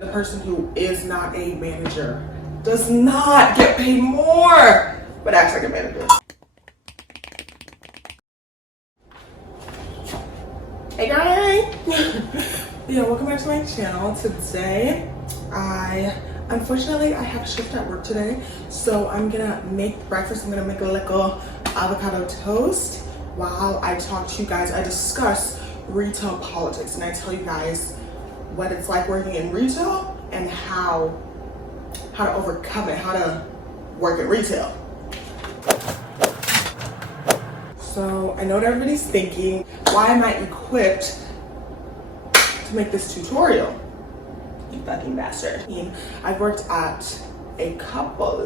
The person who is not a manager does not get paid more, but acts like a manager. Hey guys! Yeah, welcome back to my channel. Today, unfortunately I have a shift at work today, so I'm gonna make breakfast. I'm gonna make a little avocado toast while I talk to you guys. I discuss retail politics and I tell you guys what it's like working in retail and how to overcome it, how to work in retail. So I know what everybody's thinking, why am I equipped to make this tutorial? You fucking bastard. I've worked at a couple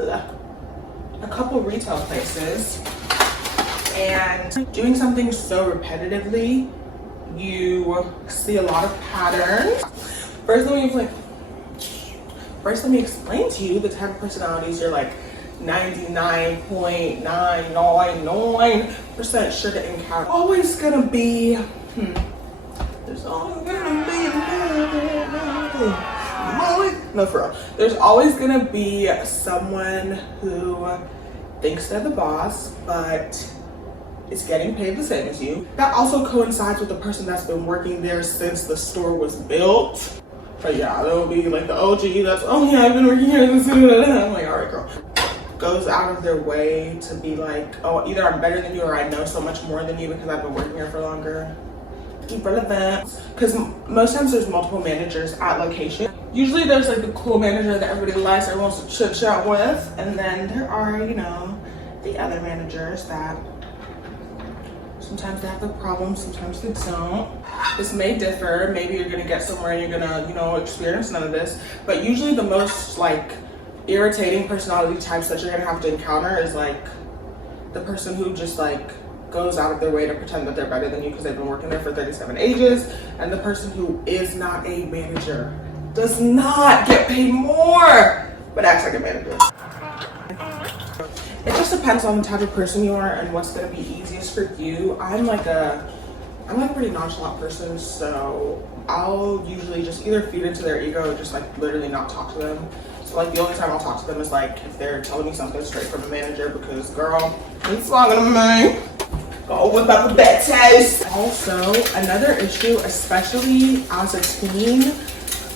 retail places, and doing something so repetitively, you see a lot of patterns. First, let me explain to you the type of personalities you're like 99.999% sure to encounter. Always gonna be, there's always gonna be, no, for real. There's always gonna be someone who thinks they're the boss, but is getting paid the same as you. That also coincides with the person that's been working there since the store was built. But yeah, there'll be like the OG that's, oh yeah, I've been working here since, I'm like, all right, girl. Goes out of their way to be like, oh, either I'm better than you or I know so much more than you because I've been working here for longer. Keep relevant. Because most times there's multiple managers at location. Usually there's like the cool manager that everybody likes, everyone wants to chit chat with. And then there are, you know, the other managers that sometimes they have the problems, sometimes they don't. This may differ. Maybe you're gonna get somewhere and you're gonna, you know, experience none of this. But usually the most like irritating personality types that you're gonna have to encounter is like the person who just like goes out of their way to pretend that they're better than you because they've been working there for 37 ages, and the person who is not a manager does not get paid more, but acts like a manager. It just depends on the type of person you are and what's gonna be easiest for you. I'm like a pretty nonchalant person, so I'll usually just either feed into their ego or just like literally not talk to them. So like the only time I'll talk to them is like if they're telling me something straight from a manager, because girl, it's longer than me. Go whip up a bed toast. Also, another issue, especially as a teen,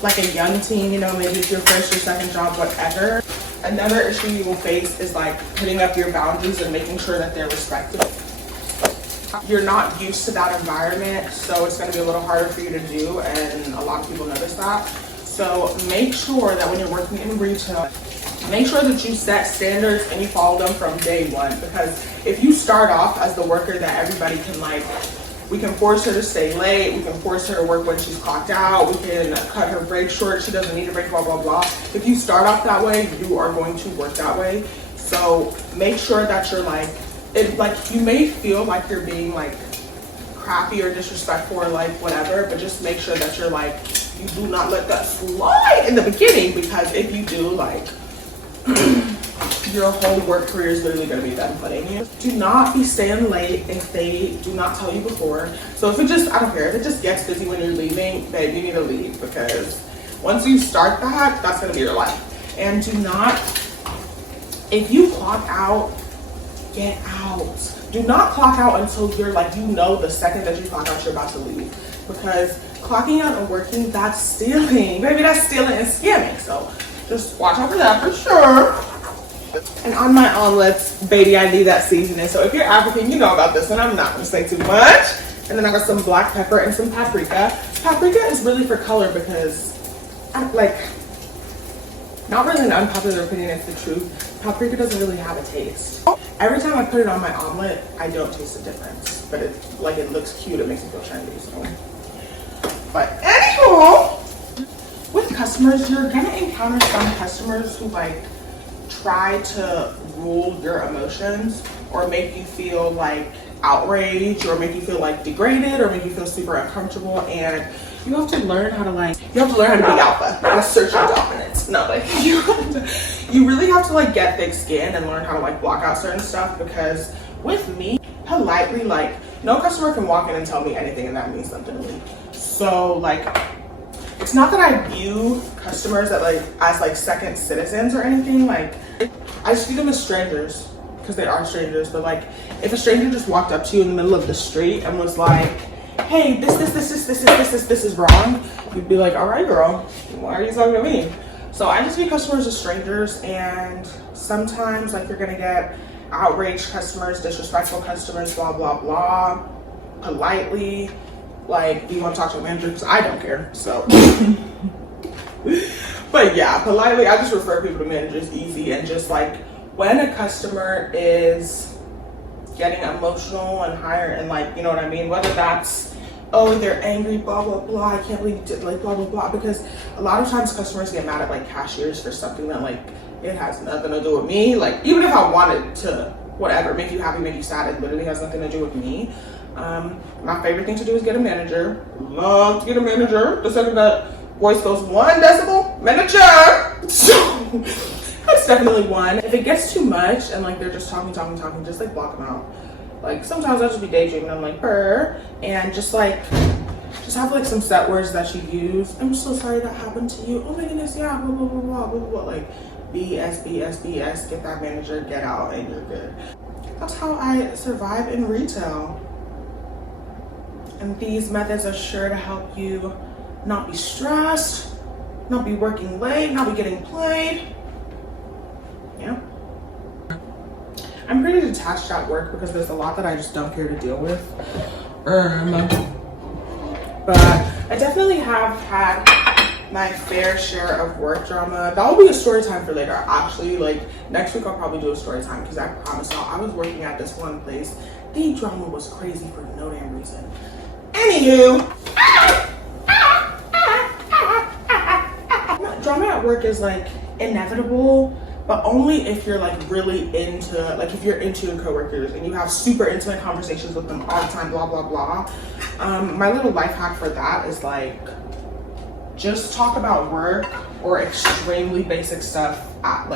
like a young teen, you know, maybe it's your first or second job, whatever. Another issue you will face is like putting up your boundaries and making sure that they're respected. You're not used to that environment, so it's going to be a little harder for you to do, and a lot of people notice that. So make sure that when you're working in retail, make sure that you set standards and you follow them from day one, because if you start off as the worker that everybody can like, we can force her to stay late, we can force her to work when she's clocked out, we can cut her break short, she doesn't need a break, blah, blah, blah. If you start off that way, you are going to work that way. So make sure that you're like, you may feel like you're being like crappy or disrespectful or like whatever, but just make sure that you're like, you do not let that slide in the beginning, because if you do, like, your whole work career is literally going to be done putting you. Do not be staying late if they do not tell you before. So if it just, I don't care, if it just gets busy when you're leaving, babe, you need to leave, because once you start that, that's going to be your life. And do not, if you clock out, get out. Do not clock out until you're like, you know, the second that you clock out, you're about to leave. Because clocking out and working, that's stealing. Baby, that's stealing and scamming. So just watch out for that for sure. And on my omelets, baby, I need that seasoning. So if you're African, you know about this one. I'm not gonna say too much. And then I got some black pepper and some paprika. Paprika is really for color because I'm like, not really an unpopular opinion, it's the truth. Paprika doesn't really have a taste. Every time I put it on my omelet, I don't taste the difference. But it looks cute, it makes me feel trendy. So. But anywho, with customers, you're gonna encounter some customers who like try to rule your emotions or make you feel like outraged or make you feel like degraded or make you feel super uncomfortable, and you have to learn how to be alpha and assert your dominance. No, like you really have to like get thick skin and learn how to like block out certain stuff, because with me, politely, like no customer can walk in and tell me anything and that means something to me. So like it's not that I view customers that like as like second citizens or anything. Like, I just view them as strangers because they are strangers. But like, if a stranger just walked up to you in the middle of the street and was like, hey, this is wrong, you'd be like, all right, girl, why are you talking to me? So I just view customers as strangers, and sometimes like you're gonna get outraged customers, disrespectful customers, blah, blah, blah, politely. Like, do you want to talk to a manager? Because I don't care, so. But yeah, politely, I just refer people to managers easy. And just like, when a customer is getting emotional and higher, and like, you know what I mean? Whether that's, oh, they're angry, blah, blah, blah, I can't believe you did, like, blah, blah, blah. Because a lot of times customers get mad at like cashiers for something that like, it has nothing to do with me. Like, even if I wanted to, whatever, make you happy, make you sad, it literally has nothing to do with me. My favorite thing to do is get a manager. Love to get a manager. The second that voice goes 1 decibel, manager. That's definitely one. If it gets too much and like they're just talking, just like block them out. Like, sometimes I'll just be daydreaming. I'm like, her, and just have like some set words that you use. I'm so sorry that happened to you. Oh my goodness, yeah, blah, blah, blah, blah, blah, blah. Like, BS, BS, BS, get that manager, get out, and you're good. That's how I survive in retail. And these methods are sure to help you not be stressed, not be working late, not be getting played. Yeah. I'm pretty detached at work because there's a lot that I just don't care to deal with. But I definitely have had my fair share of work drama. That will be a story time for later. Actually, like, next week I'll probably do a story time, because I promise y'all, I was working at this one place. The drama was crazy for no damn reason. Anywho, drama at work is like inevitable, but only if you're like really into, like if you're into your coworkers and you have super intimate conversations with them all the time, blah, blah, blah. My little life hack for that is like, just talk about work or extremely basic stuff at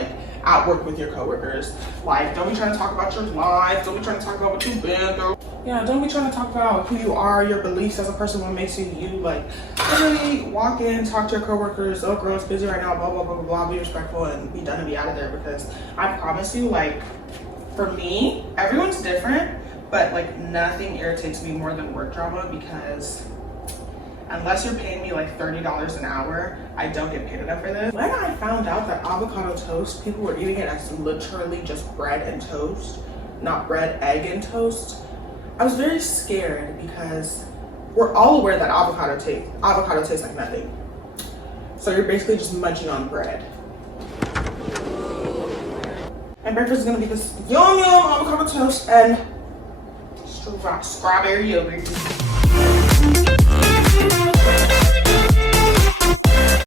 work with your coworkers. Like, don't be trying to talk about your life. Don't be trying to talk about what you've been through. Yeah, don't be trying to talk about who you are, your beliefs as a person, what makes you you. Like, literally walk in, talk to your coworkers. Oh, girl, it's busy right now, blah, blah, blah, blah, blah. Be respectful and be done and be out of there. Because I promise you, like, for me, everyone's different, but like nothing irritates me more than work drama, because unless you're paying me like $30 an hour, I don't get paid enough for this. When I found out that avocado toast, people were eating it as literally just bread and toast, not bread, egg, and toast, I was very scared, because we're all aware that avocado tastes like nothing. So you're basically just munching on bread. And breakfast is gonna be this yum yum avocado toast and strawberry yogurt.